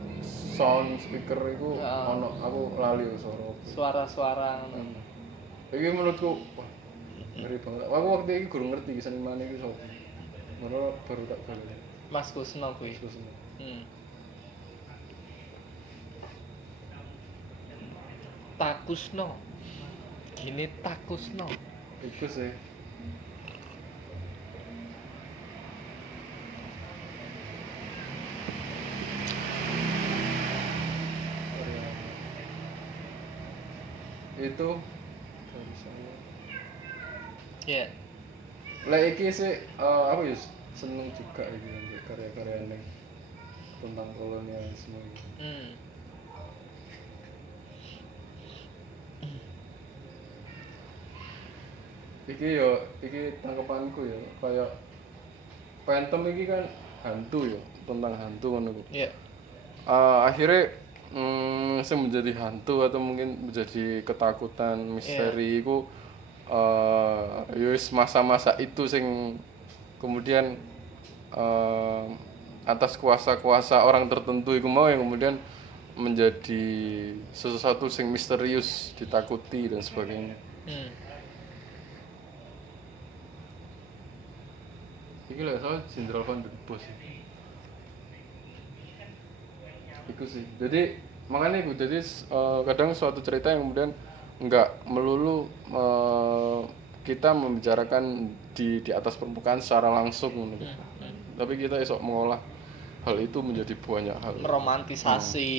sound speaker itu ono aku lali Suara-suara. Ini menurutku wah ngeri banget. Aku waktu itu kurang ngerti seniman itu sopo. Baru tak balik. Mas Kusno kuwi. Takusno. Gini Takusno. Iku sih. Itu dari saya. Iya. Lah iki sih aku ya seneng juga iki karya-karya ning tentang kolonialisme iki. Iki tangkepanku ya kayak Phantom iki kan hantu ya, tentang hantu ngono ku. Iya. Akhirnya sing menjadi hantu atau mungkin menjadi ketakutan misteri iku ya wis masa-masa itu sing kemudian atas kuasa-kuasa orang tertentu iku mau yang kemudian menjadi sesuatu sing misterius, ditakuti dan sebagainya. iki lho soal Jenderal Van der Bos. Iku sih. Jadi makanya itu jadi kadang suatu cerita yang kemudian nggak melulu kita membicarakan di atas permukaan secara langsung gitu. Tapi kita esok mengolah hal itu menjadi banyak hal. Meromantisasi.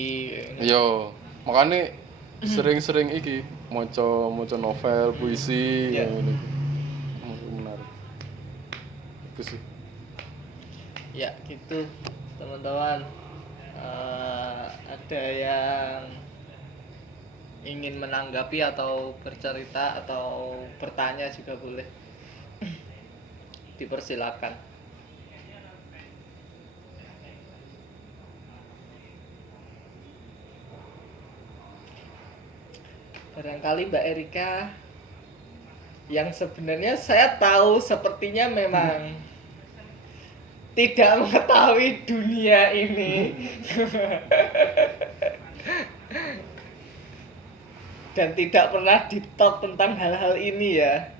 Yo, makanya sering-sering iki maca novel, puisi Iya. yang ini. Menarik. Itu sih. Ya gitu teman-teman. Ada yang ingin menanggapi atau bercerita atau bertanya juga boleh. Dipersilakan. Barangkali Mbak Erika yang sebenarnya saya tahu sepertinya memang tidak mengetahui dunia ini dan tidak pernah di-talk tentang hal-hal ini ya.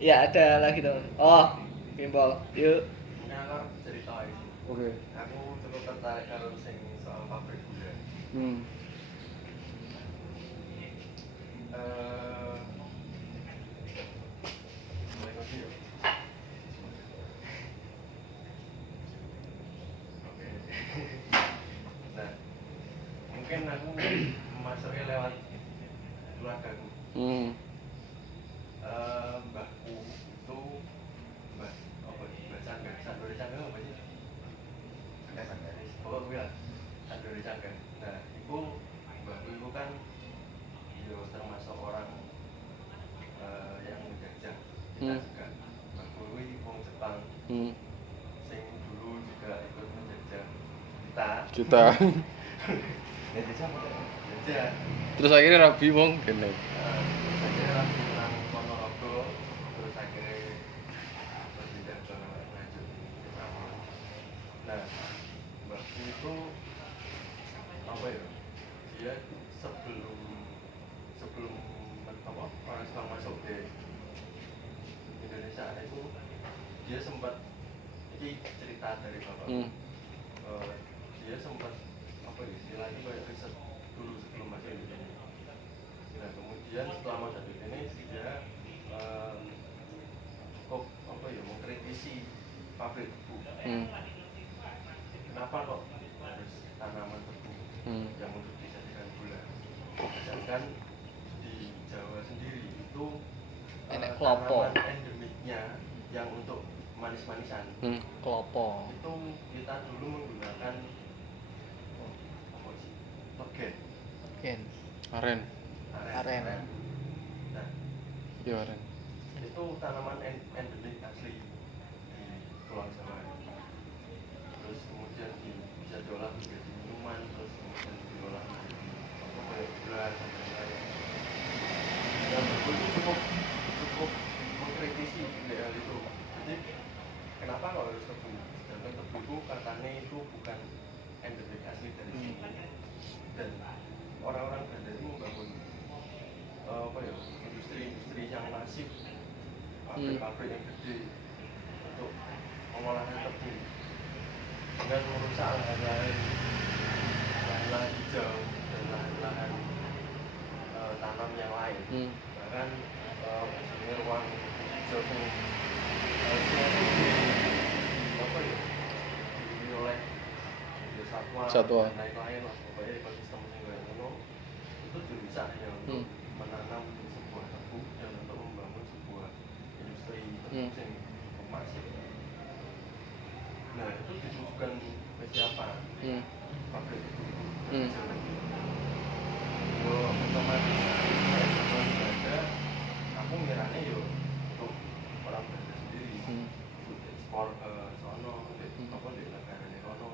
Ya ada lagi teman. Oh, Pimpol, yuk. Ini aku cerita ini. Oke. Aku cukup tertarik kalau sing soal pabrik gula. Mulai kopi ya. Oke. Nah, mungkin aku masuknya lewat keluargaku. Mbahku itu mbah apa? Mbah Cangga, Sandori Cangga apa sih? Cangga. Pokoknya gue lah, Sandori Cangga. Nah, itu mbahku itu kan yo termasuk orang yang menjajah kita juga. Mbahku ini orang Jepang, sing dulu juga ikut menjajah kita. Menjajah apa? Menjajah. Terus akhirnya rabi wong kene. Akhirnya langsung nang Ponorogo, terus akhirnya berpindah ke Nganjuk. Nah, mbakku itu apa ya? Dia sebelum apa orang Jepang masuk ke Indonesia itu dia sempat ini cerita dari bapak. Dia sempat apa ya istilahnya kayak riset dulu sebelum masuk Indonesia. Nah kemudian setelah masuk di sini dia cukup apa ya mengkritisi pabrik tebu. Kenapa kok harus tanaman tebu yang untuk dijadikan gula? Sedangkan di Jawa sendiri itu klopo. tanaman endemiknya yang untuk manis-manisan Klopo. itu kita dulu menggunakan apa sih? Legen. Gen. Aren. Aren. Nah, Iya aren. itu tanaman endemik asli di Pulau Jawa. Terus kemudian bisa diolah menjadi minuman, terus kemudian diolah menjadi apa kayak gula dan lain-lain. Dan itu cukup mengkritisi hal itu. Jadi kenapa kok harus tebu? Sedangkan tebu itu katanya itu bukan endemik asli dari sini. Dan orang-orang Belanda itu membangun apa ya industri yang masif, pabrik-pabrik yang gede untuk pengolahan tebu dengan merusak lahan-lahan hijau dan lahan-lahan tanam yang lain. Bahkan misalnya ruang hijau itu harusnya apa ya dihuni oleh satwa dan lain-lain lah, pokoknya ekosistem yang kayak ngono itu dirusak hanya untuk menanam sebuah tebu dan untuk membangun sebuah industri tebu yang masif. Nah itu ditujukan ke siapa? Pabrik tebu itu. Yo otomatis kayak zaman Belanda, aku ngiranya yo untuk orang Belanda sendiri untuk ekspor ke sono, apa di negaranya sono.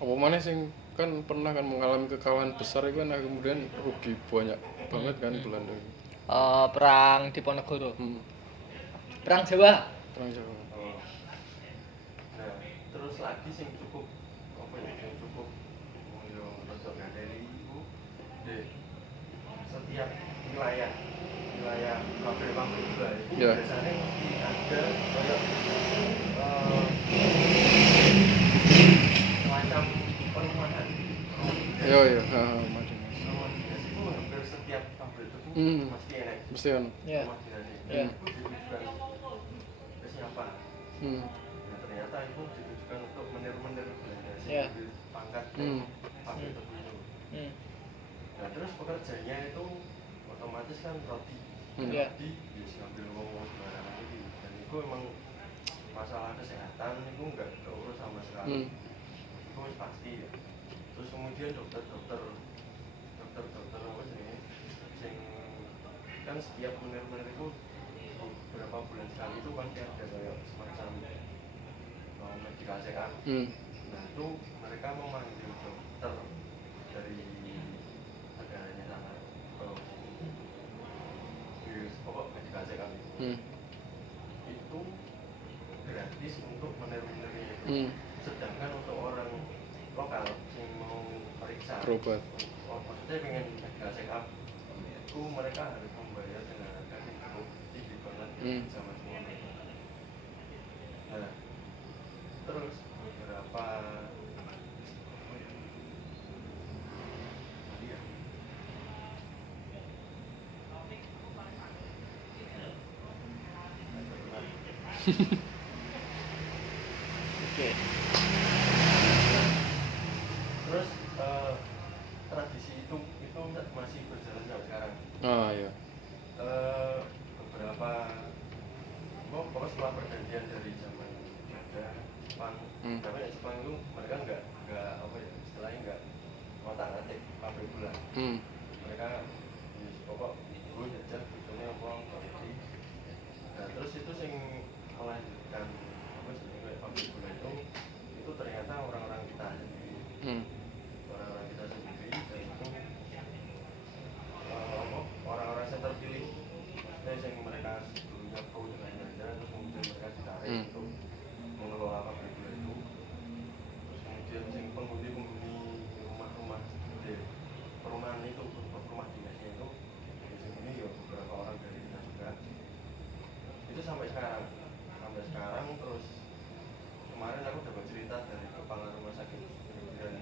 Apa mana sing kan pernah kan mengalami kekalahan besar itu kan kemudian rugi banyak banget kan Belanda. Perang Diponegoro. Perang Jawa. Perang Jawa. Nah, terus lagi sing cukup apa ya yang cukup yo rodok ngadeli iku di setiap wilayah kayak pabrik gula itu Iya. biasanya mesti ada kayak semacam perumahan. Iya, iya. Heeh, madu. Rumah dinas itu hampir setiap pabrik itu mesti enak Mesti kan. Ya. rumah dinas itu. Ya. Itu ditujukan ke siapa? Hmm. Nah, ternyata itu ditujukan untuk menir-menir belanja Ya. pangkat pabrik tertentu. Nah terus pekerjanya itu otomatis kan roti, Ya. roti bisa ngambil uang sembarangan itu, dan itu emang masalah kesehatan itu nggak keurus sama sekali, itu wis pasti ya. Terus kemudian dokter apa sih sing kan setiap menir itu beberapa bulan sekali itu pasti ada kayak semacam medical check up. Nah itu mereka memanggil dokter dari negaranya sana pokok medical check up itu gratis untuk menir-menirnya itu. Sedangkan untuk orang lokal yang mau periksa Berobat. maksudnya pengen medical check up itu mereka harus membayar dengan harga yang cukup tinggi banget sama semua mereka. Nah terus beberapa Oke. terus tradisi itu masih berjalan sampai sekarang. Iya. Beberapa pokoknya setelah pergantian dari zaman ada Jepang, tapi ya Jepang itu mereka nggak apa ya istilahnya nggak ngotak-ngatik pabrik gula. Mereka pokok gue jajah biasanya uang quality. Nah terus itu sing melanjutkan apa sih kayak pabrik gula itu ternyata orang-orang kita sendiri, orang-orang kita sendiri, dan itu orang-orang yang terpilih, maksudnya yang mereka dulunya pro dengan belanja terus kemudian mereka ditarik untuk mengelola pabrik gula itu. Terus kemudian yang penghuni rumah-rumah di perumahan itu, rumah dinasnya itu di sini ya beberapa orang dari kita juga. Itu sampai sekarang. Terus kemarin aku dapat cerita dari kepala rumah sakit dan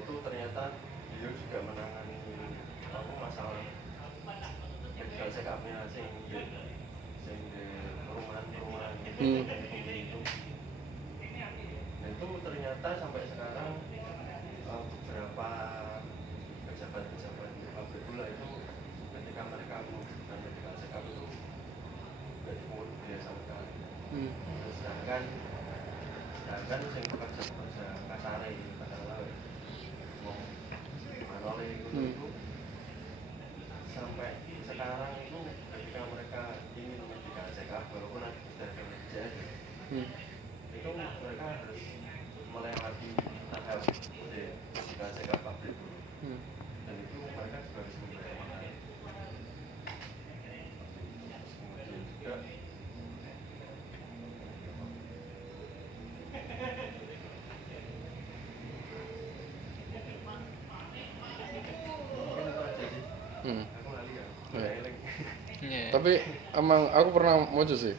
itu ternyata beliau juga menangani masalah medical check up-nya sing di perumahan itu. Nah itu ternyata sampai sekarang beberapa pejabat-pejabat di pabrik gula itu ketika mereka melakukan medical check up itu nggak dipungut biaya sama sekali. Sedangkan sing pekerja kasare katakanlah mau manole itu sampai sekarang itu ketika mereka ingin medical check up walaupun sudah kerja itu mereka harus melewati tahap medical check up pabrik dulu, dan itu mereka juga harus membayar mahal. Kemudian juga aku lali ya. Tapi emang aku pernah mojo sih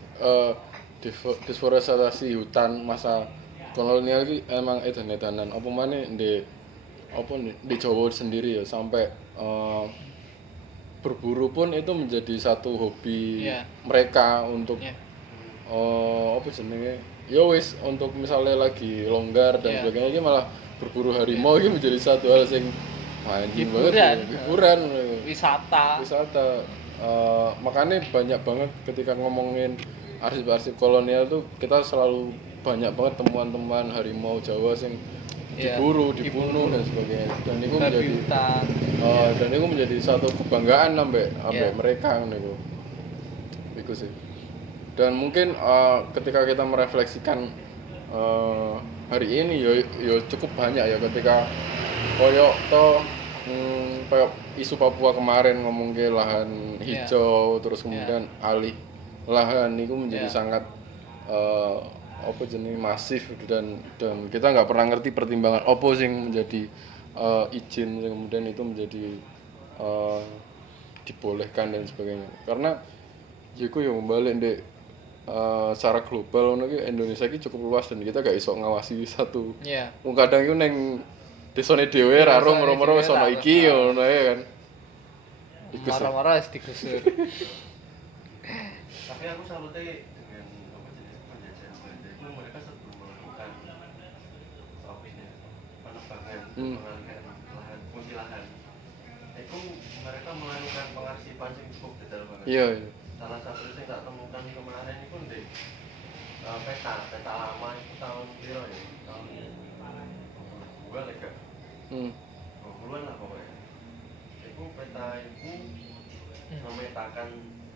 deforestasi hutan masa kolonial ini emang edan-edanan apa maneh di Jawa sendiri ya sampai berburu pun itu menjadi satu hobi mereka untuk apa jenenge ya wis untuk misalnya lagi longgar dan sebagainya ini malah berburu harimau ini menjadi satu hal yang anjing banget ya. Hiburan wisata. Makanya banyak banget ketika ngomongin arsip-arsip kolonial tuh kita selalu banyak banget temuan-temuan harimau Jawa yang diburu, dibunuh dan sebagainya, dan itu menjadi dan itu menjadi satu kebanggaan sampai mereka niku. Itu sih. Dan mungkin ketika kita merefleksikan hari ini yo cukup banyak ya ketika koyo kayak isu Papua kemarin ngomong ke lahan hijau terus kemudian alih lahan itu menjadi sangat apa jenis masif dan kita nggak pernah ngerti pertimbangan opo sing menjadi izin kemudian itu menjadi dibolehkan dan sebagainya. Karena iku yang balik dek secara global ngono ki Indonesia ki cukup luas dan kita gak iso ngawasi satu. Iya. Wong kadang iku ning desane dhewe ra ro moro-moro wis ono iki ngono ya kan. Iku sih. Marah-marah wis digusur. Tapi aku salute dengan apa jenis penjajahan Belanda itu mereka sebelum melakukan apa ini penebangan, pengalihan lahan, fungsi lahan. Itu mereka melakukan pengarsipan yang cukup detail banget. Iya. Salah satu yang tak temukan kemarin itu di peta lama itu tahun berapa ya? Tahun 2002 lega. 20-an lah pokoknya. Itu peta itu memetakan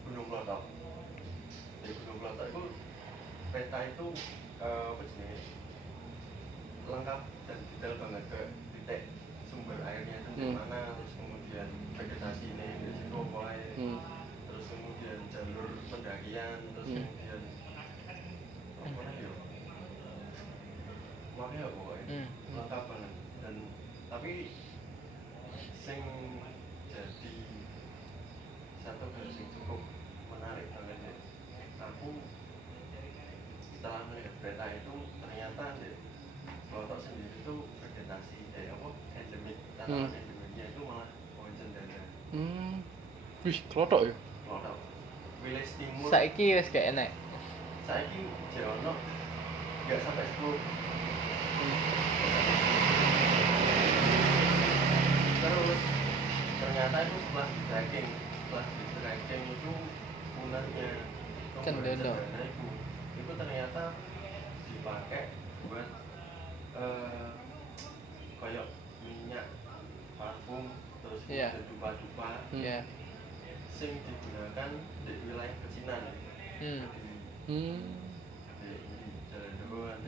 Gunung Klotok. Di Gunung Klotok itu peta itu apa jenis lengkap dan detail banget ke titik sumber airnya itu di mana, terus kemudian vegetasi ini di situ mulai, terus kemudian jalur pendakian, terus kemudian apa lagi ya? Makanya pokoknya lengkap banget. Dan tapi sing jadi satu hal yang cukup menarik banget ya, aku setelah melihat peta itu ternyata deh Klotok sendiri itu vegetasi apa endemik, tanaman endemiknya itu malah pohon cendana. Wih, klotok ya. Klotok wilayah timur Saiki wis gak enek. saiki jono nggak sampai 10. Terus ternyata itu setelah di tracking itu punahnya Cendana itu ternyata dipakai buat kayak minyak parfum, terus dupa-dupa sing digunakan di wilayah pecinan di Jalan Dewan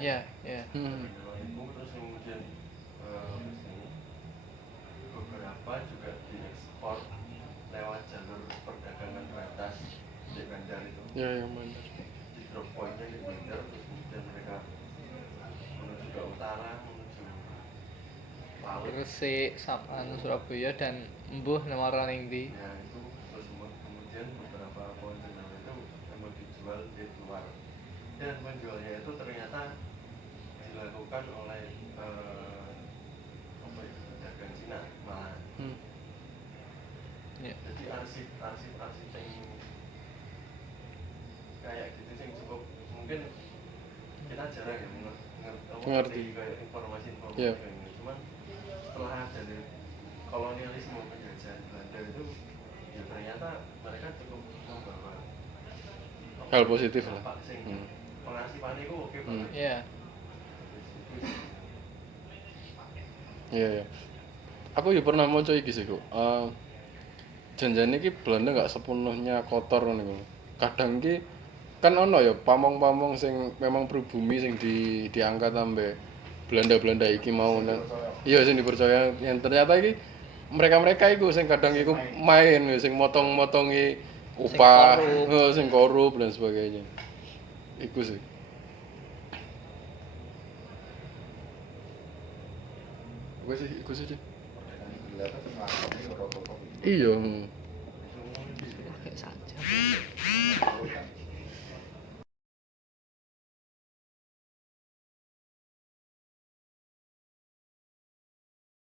itu, terus kemudian beberapa juga diekspor lewat jalur perdagangan batas di bandar itu. Ya, yang benar. Di drop pointnya di bandar, terus kemudian mereka menuju ke utara, menuju laut. Gresik, Saman, Surabaya dan embuh nemara ning ndi. Ya itu terus kemudian beberapa pohon cendana itu memang dijual di luar, dan penjualnya itu ternyata dilakukan oleh pedagang Cina malah. Jadi arsip yang kayak gitu sih cukup mungkin kita jarang ya mengerti kayak informasi kayak ini. Cuman setelah ada kolonialisme penjajahan Belanda itu ya ternyata mereka cukup membawa hal positif lah. Pengarsipan itu oke banget. Iya. Aku ya pernah maca iki sih kok. Janjane iki Belanda enggak sepenuhnya kotor ngono iku. Kadang ki kan ono ya pamong-pamong sing memang pribumi sing diangkat sampe Belanda iki mau. Iya sing dipercaya yang ternyata iki mereka iku sing kadang iku main sing motong-motongi upah, sing korup dan sebagainya. Iku sih. Iku sih. Iya. Kayak saja.